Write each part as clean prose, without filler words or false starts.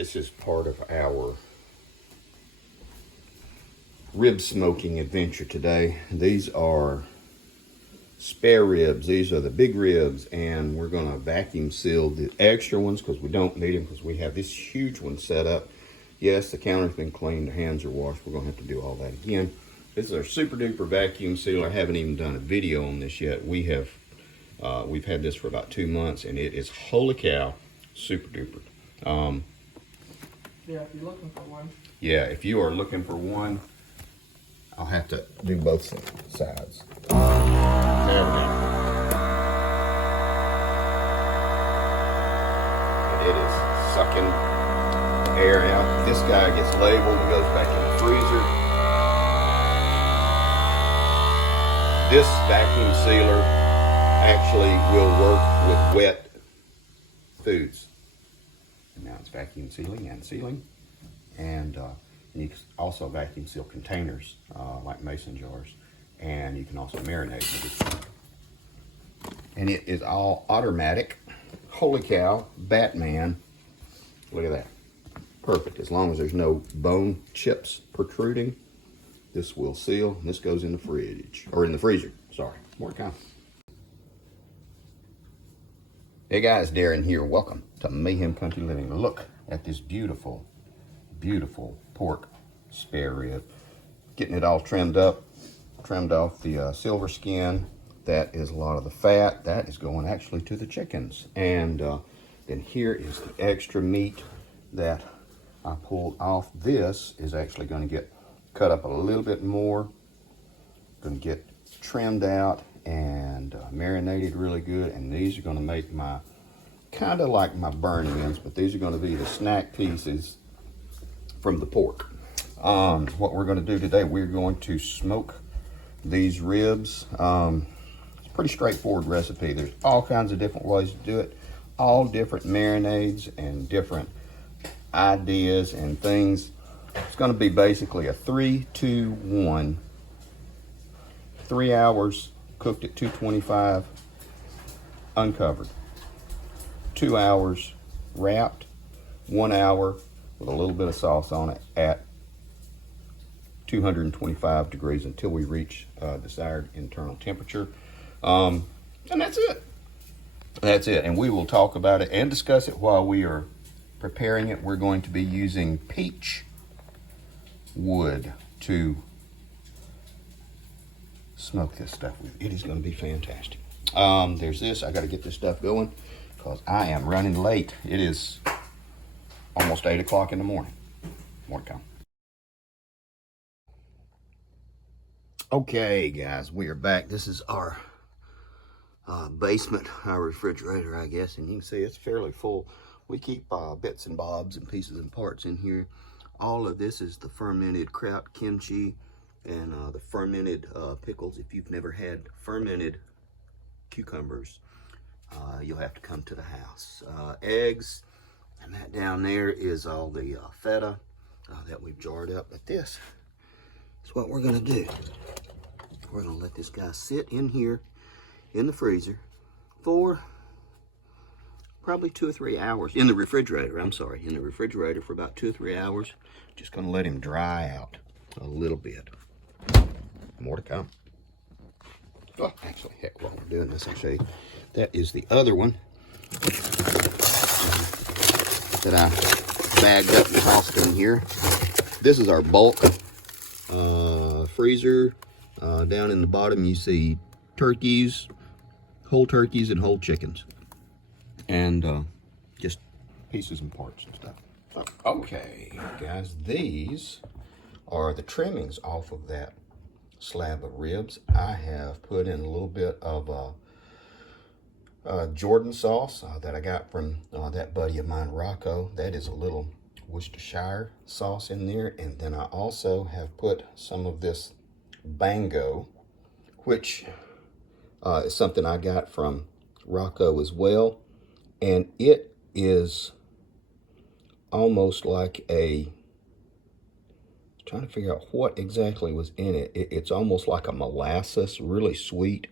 This is part of our rib smoking adventure today. These are spare ribs. These are the big ribs, and we're going to vacuum seal the extra ones because we don't need them because we have this huge one set up. Yes, the counter's been cleaned, the hands are washed. We're going to have to do all that again. This is our super duper vacuum sealer. I haven't even done a video on this yet. We've had this for about 2 months, and it is, holy cow, super duper. Yeah, if you're looking for one. Yeah, if you are looking for one, I'll have to do both sides. There we go. And it is sucking air out. This guy gets labeled and goes back in the freezer. This vacuum sealer actually will work with wet foods. And now it's vacuum sealing and sealing. And you can also vacuum seal containers like mason jars. And you can also marinate with it. And it is all automatic. Holy cow, Batman. Look at that. Perfect. As long as there's no bone chips protruding, this will seal. And this goes in the fridge, or in the freezer. Sorry, more to come. Hey guys, Darren here. Welcome to Mayhem Country Living. Look at this beautiful, beautiful pork spare rib. Getting it all trimmed up, trimmed off the silver skin. That is a lot of the fat. That is going actually to the chickens. And then here is the extra meat that I pulled off. This is actually going to get cut up a little bit more. Going to get trimmed out and marinated really good. And these are going to make my, kind of like my burn ends, but these are going to be the snack pieces from the pork. What we're going to do today, we're going to smoke these ribs. It's a pretty straightforward recipe. There's all kinds of different ways to do it, all different marinades and different ideas and things. It's going to be basically a 3-2-1. 3 hours cooked at 225 uncovered, 2 hours wrapped, 1 hour with a little bit of sauce on it at 225 degrees until we reach desired internal temperature. And that's it. That's it. And we will talk about it and discuss it while we are preparing it. We're going to be using peach wood to smoke this stuff with. It is going to be fantastic. There's this. I got to get this stuff going because I am running late. It is almost 8 o'clock in the morning. More to come. Okay, guys, we are back. This is our basement, our refrigerator, I guess, and you can see it's fairly full. We keep bits and bobs and pieces and parts in here. All of this is the fermented kraut kimchi and the fermented pickles. If you've never had fermented cucumbers, you'll have to come to the house. Eggs, and that down there is all the feta that we've jarred up. But this is what we're gonna do. We're gonna let this guy sit in here in the freezer for probably 2 or 3 hours. In the refrigerator, I'm sorry, in the refrigerator for about 2 or 3 hours. Just gonna let him dry out a little bit. More to come. Oh, actually, heck, while we're doing this, I'll show you. That is the other one that I bagged up and tossed in here. This is our bulk freezer. Down in the bottom, you see turkeys, whole turkeys and whole chickens. And just pieces and parts and stuff. Okay, guys, these are the trimmings off of that slab of ribs. I have put in a little bit of Jordan sauce that I got from that buddy of mine, Rocco. That is a little Worcestershire sauce in there. And then I also have put some of this Bango, which is something I got from Rocco as well. And it is almost like a, trying to figure out what exactly was in it. It's almost like a molasses, really sweet,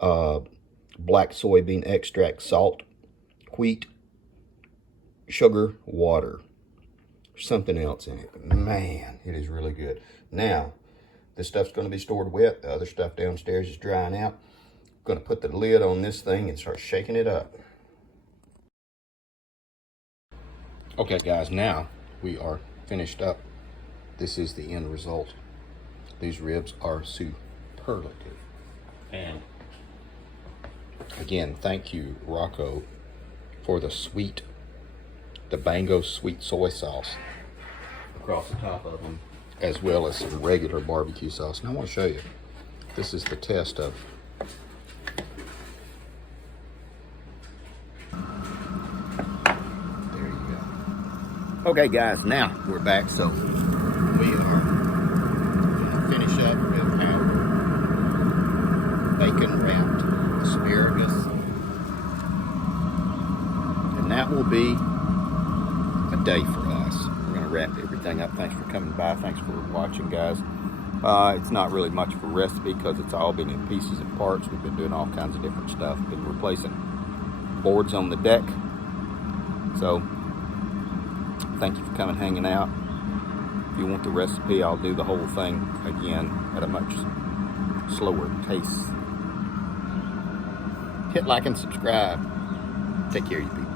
black soybean extract, salt, wheat, sugar water. Something else in it. But man, it is really good. Now, this stuff's going to be stored wet. The other stuff downstairs is drying out. I'm going to put the lid on this thing and start shaking it up. Okay, guys, now we are finished up. This is the end result. These ribs are superlative. And again, thank you, Rocco, for the Bango sweet soy sauce across the top of them, as well as some regular barbecue sauce. And I want to show you, this is the test of there you go. Okay, guys, now we're back. So we are going to finish up with our bacon wrapped asparagus, and that will be a day for us. We're going to wrap everything up. Thanks for coming by. Thanks for watching, guys. It's not really much of a recipe because it's all been in pieces and parts. We've been doing all kinds of different stuff. Been replacing boards on the deck. So thank you for coming, hanging out. If you want the recipe, I'll do the whole thing again at a much slower pace. Hit like and subscribe. Take care, you people.